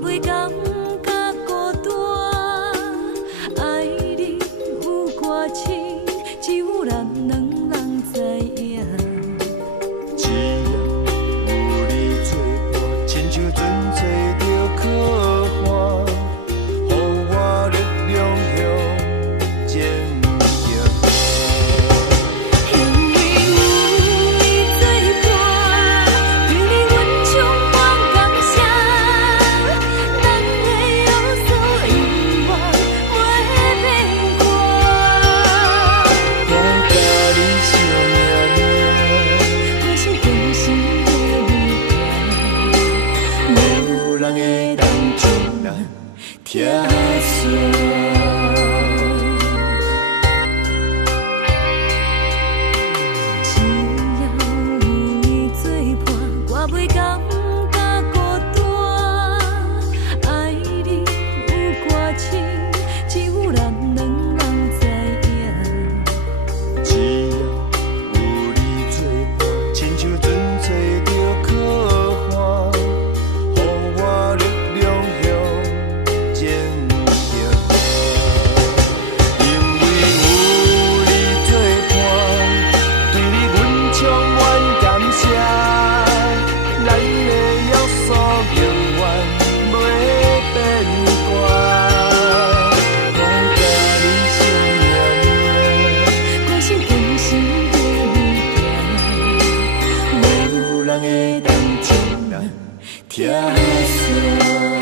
袂感觉孤单。爱你有偌深，只有咱两人知影。只要有你作伴，亲像船坐着靠岸，予我力量向前行。因为有你作伴，对你阮充满感谢。咱的约束永远袂变卦。我甲你相命命，我是真心的你行，无人会当将咱拆散。只要有你作伴，我袂感觉孤单。爱你有偌深，只有咱两人知影。只要有你作伴，亲像船坐着靠岸，予我力量向前行。因为有你作伴，对你阮充满感谢。咱的约束永远袂变卦。我甲你相命命。我是真心的你行，无人会当将咱拆散。